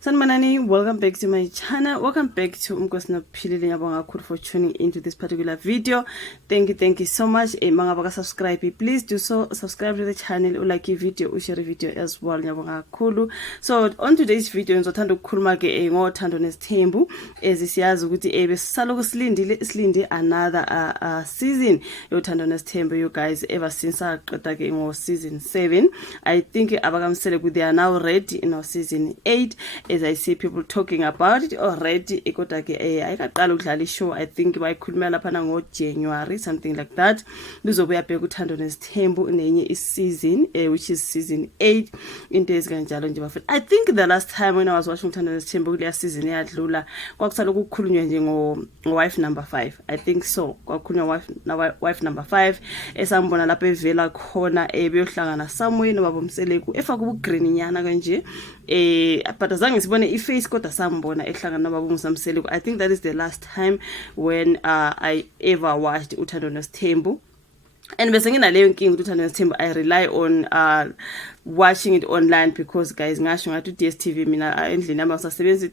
Sanmanani, welcome back to my channel. Welcome back to Umkosnophilile Ngiyabonga kakhulu for tuning into this particular video. Thank you so much. Mga baka subscribe, please do so. Subscribe to the channel, like video, share video as well. Ngiyabonga kakhulu. So on today's video ngizothanda ukukhuluma ke ngothando nesithembu ezisiyazi ukuthi besisaloku silinde another season yothando nesithembu, you guys, ever since aqeda ke ngo season 7. I think abakamsele they are now ready in our season 8. As I see people talking about it already, kodwa ke ayikaqala ukudlala ishow. I think bayikhulumela lapha ngo January, something like that. Luzobuya bheka uthando nesithembu nenye season, which is season 8. Into ezikanjalo nje bafethu. I think the last time when I was watching uthando nesithembu kuleya season eyadlula kwakusala ukukhulunywa nje ngo wife number 5. I think so. Kwakhulunywa wife number 5 esambona lapha evela khona beyohlangana somewhere nobaba Mseleku efaka ubugreen nyana kanje. But azange sibone iface kodwa sambona ehlangana nobaba Mseleku. I think that is the last time when I ever watched uthando nesithembu. And bese nginaleyo nkinga ukuthi uthando nesithembu I rely on watching it online because guys ngasho ngathi DStv mina endlini yami usasebenzisa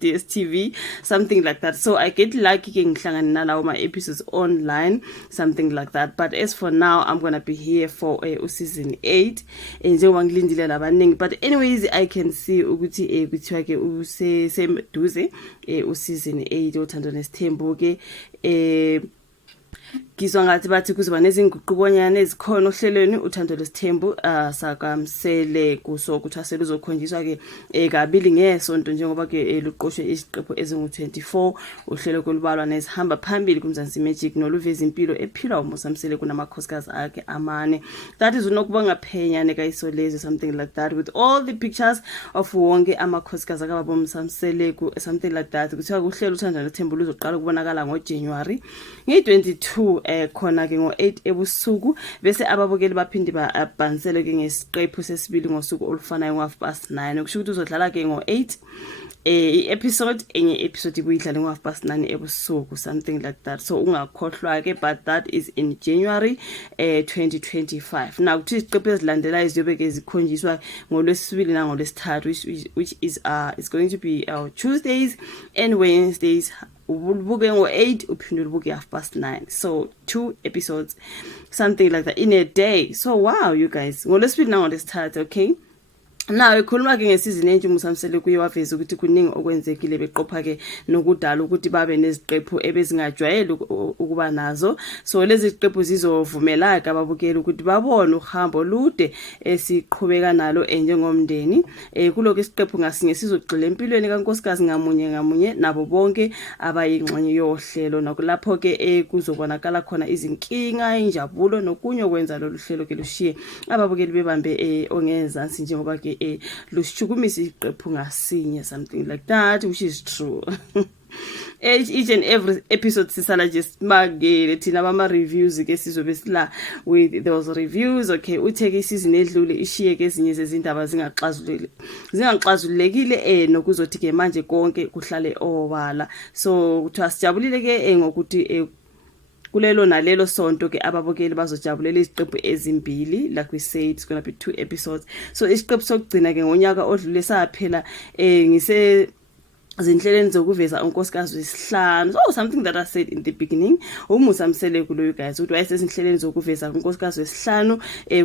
DStv, something like that. So I get lucky ke ngihlangana nalawo ma episodes online, something like that. But as for now I'm going to be here for season 8 njengoba ngilindile labaningi. But anyways I can see ukuthi kuthiwa ke useseduze season 8 uthando nesithembu ke Gizwa ngathi bathi kuzoba nezinguqukonyana ezikhona ohlelweni uthando lesithembu sakamsele kuso kuthasela uzokhonjiswa ke kabili ngesonto njengoba ke luqoshwe isiqephu ezingu-24 uhlelo kolubalwa nezihamba phambili kuMzansi Magic noluveza impilo ephilwa uMsamsele kunamakhosikazi akhe amane. That is unokuba ngaphenyane kayisolezi, something like that, with all the pictures of wonke amakhosikazi akababa uMsamsele something like that. Kuthiwa uhlelo uthando lesithembu luzoqala ukubonakala ngoJanuary nge-22 khona ke ngo-8 ebusuku bese ababukeli baphinde babhansele ke ngesiqephu sesibili ngosuku olufanayo ngo-9:30 kusho ukuthi uzodlala ke ngo-8 episode enye episode ibuyidlale ngo-9:30 ebusuku, something like that. So ungakhohlwa ke, but that is in January 2025. Now kuthi isiqephu ezilandelayo iziyobe ke zikhonjiswa ngolwesibili nangolwesithathu, which is it's going to be Tuesdays and Wednesdays. Ubuke ngo-8 uphinde ubuke 9:30. So 2 episodes, something like that, in a day. So wow, you guys, ngolwesibili nangolwesithathu, okay. Now ekhuluma ke ngesizini entsha uMsamsele kuye waveza ukuthi kuningi okwenzekile beqopha ke nokudala ukuthi babe neziqephu ebezingajwayele ukuba nazo. So lezi ziqephu zizovumela ke ababukeli ukuthi babone uhambo lude esiqhubeka nalo njengomndeni. Kuloko isiqephu ngasinye sizogxila empilweni kaNkosikazi ngamunye nabo bonke abayingxenye yohlelo, nakulapho ke kuzobonakala khona izinkinga, injabulo nokunye okwenza lolu hlelo ke lushiye ababukeli bebambe ongezansi njengoba ke lushukumisa iqephu ngasinye, something like that, which is true. Each and every episode sisala just magele thina bama reviews ke sizobe sila with those reviews. Okay, utheke isizini edlule ishiye ke ezinye zezindaba zingaxazulekile nokuzothi ke manje konke kuhlale obala. So kuthiwa sijabulile ke ngokuthi kulelo nalelo sonto ke ababukeli bazojabulela iziqephu ezimbili. Like we said, it's going to be 2 episodes. So isiqephu sokugcina ke ngonyaka odlule saphela ngise zinhleleni zokuveza unkosikazi wesihlanu. So something that I said in the beginning, uMsamsele kulo, you guys, ukuthi wayesezinhleleni zokuveza unkosikazi wesihlanu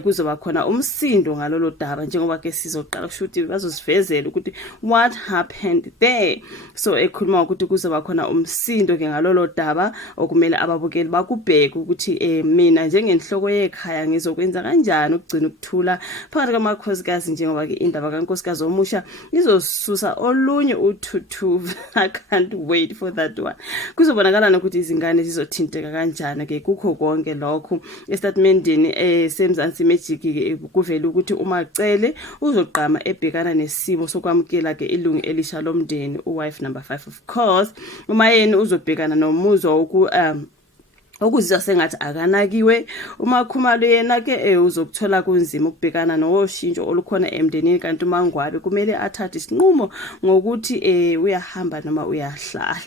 kuzoba khona umsindo ngalolo daba njengoba ke sizoqala kushuthi bazosivezela ukuthi what happened there. So ekhuluma ukuthi kuzoba khona umsindo ke ngalolo daba okumele ababukeli bakubheke ukuthi mina njengenhloko yekhaya ngizokwenza kanjani ukugcina ukuthula phakathi kwamakhosikazi njengoba ke indaba kankosikazi omusha izosusa olunye uthuthu. I can't wait for that one. Kuzobonakala nokuthi izingane zizothinteka kanjani ke kukho konke lokho. Estatementini seMzansi Magic ke kuvela ukuthi uMacele uzoqhama ebhekana nesimo sokwamukela ke ilungu elisha lomndeni, wife number 5 of course. Uma yena uzobhekana nomuzwa okuzizwa sengathi akanakiwe. uMakhumalo yena ke uzokuthola kunzima ukubhekana noshintsho olukhona emndenini, kanti uMangwabe kumele athathe isinqumo ngokuthi uyahamba noma uyahlala.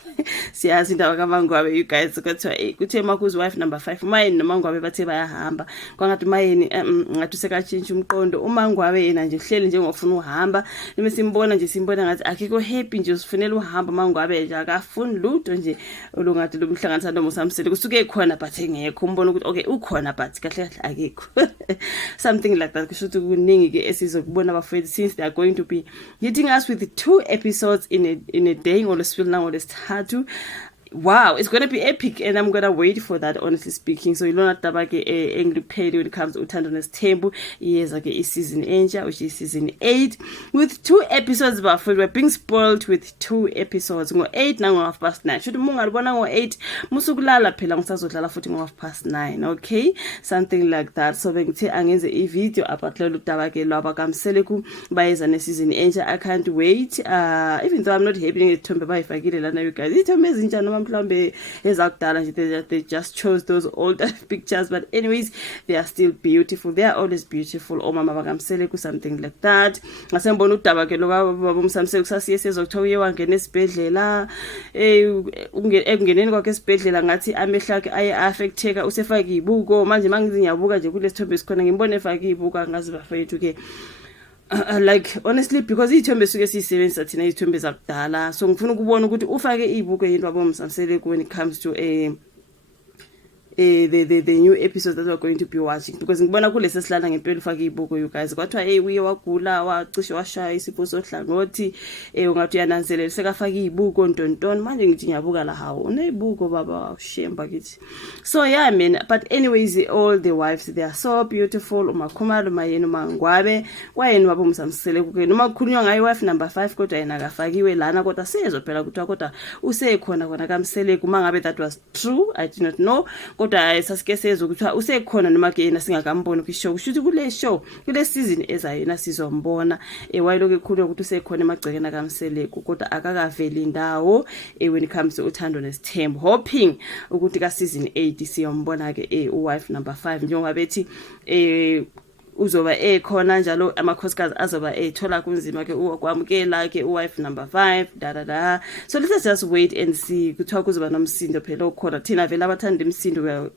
Siyazi indaba kaMangwabe you guys, kuthe makuzi wife number 5 uMayeni noMangwabe bathe bayahamba, kwangathi uMayeni ngathi usekatshintsha umqondo. uMangwabe yena nje uhleli njengofuna uhamba, noma simbona ngathi akekho happy nje, usifunela uhamba. uMangwabe nje akafuni lutho nje olungathi lumhlanganisa noMsamseli, kusuke khona but engekho, umbona ukuthi okay ukhona but kahle kahle akekho. Something like that. Kusho ukuthi kuningi ke esizokubona abafowethu, since they are going to be hitting us with 2 episodes in a day, ngolwesibili nangolwesithathu. Wow, it's going to be epic and I'm going to wait for that, honestly speaking. So ilona taba ke engilipheli when it comes to Uthando Nesithembu iyeza ke season entsha, which is season 8 with 2 episodes. Bafowethu, we're being spoiled with 2 episodes, ngo-8 nango-9:30. Should mungalibona ngo-8 musukulala phela, ngisazodlala futhi ngo-9:30. Okay, something like that. So bengithe angenze i-video about lolu daba ke lwaba kaMseleku bayeza ne-season entsha. I can't wait. Even though I'm not happy ngithombe bayifakile lana, you guys, ithombe ezintsha noma mhlambe ezakudala nje, they just chose those old pictures, but anyways they are still beautiful. They are always beautiful. Omama bakaMseleku, something like that. Ngasembona udaba ke lokaba uMsamseleku sasiye sezokuthiwa uye wangena esibhedlela, ekungeneni kwakhe esibhedlela ngathi amehla akhe aye affecteka, usefaka ibuko. Manje mangithi ngiyabuka nje kulesithombe esikhona ngimbone efaka ibuko, angazi bafethu ke like honestly, because ithombe suke siyisebenzisa thina izithombe zakudala, so ngifuna ukubona ukuthi ufake ibuko yini wabomsamseleku when it comes to the new episodes that we're going to be watching, because ngibona kulesi silana ngempela ufake ibuko, you guys, kwathiwa uye wagula wacishe washaya isifo sohlangothi, ungathi uyananzelela sekafake ibuko ntontoni. Manje ngithi ngiyabuka la, hawo unebuko baba, ushemba kithi. So yeah man, but anyways all the wives, they are so beautiful. uMakhumalo, uMayeni, uMangwabe, kwayeni wabomsamseleku ke noma kukhulunywa ngayo wife number 5 kodwa yena akafakiwe lana, kodwa sezophela kuthiwa kodwa usekhona kona kaMseleku. Mangabe that was true, I do not know, kodwa sasike sezwe ukuthi usekhona noma ke yena singakamboni kwishow. Kushuthi kule show, kule season ezayo yena sizombona wayelo ke khulu ukuthi usekhona emagcekeni kaMseleku, kodwa akakaveli indawo when it comes to Uthando Nesithembu. Hoping ukuthi ka season 8 siyombona ke wife number 5, njengoba bethi uzoba khona njalo amakhosikazi azoba ethola kunzima ke ukwamukela ke wife number 5 . So let's just wait and see kuthiwa kuzoba nomsindo phela okhona. Thina vele abathanda imsindo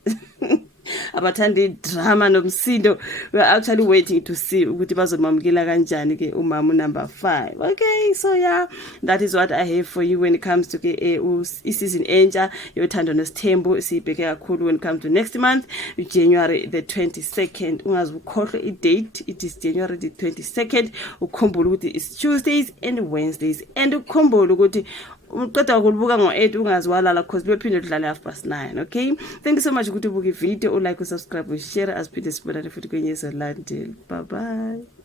abathanda drama nomsindo, we are actually waiting to see ukuthi bazomamukela kanjani ke umama number 5. Okay, so yeah, that is what I have for you when it comes to ke season entsha yoThando Nesithembu. Sibheke kakhulu when it comes to next month, January the 22nd. Ungazi ukhohle i-date, it is January the 22nd. Ukhumbule ukuthi it's Tuesdays and Wednesdays, and ukhumbule ukuthi uqeda ukulibuka ngo-8 ungaziwalala because bephinde kudlale 9:30. Okay, thank you so much ukuthi ubuke video, like, subscribe, share, as Peter Spinner futhi kwenye zolandela. Bye bye.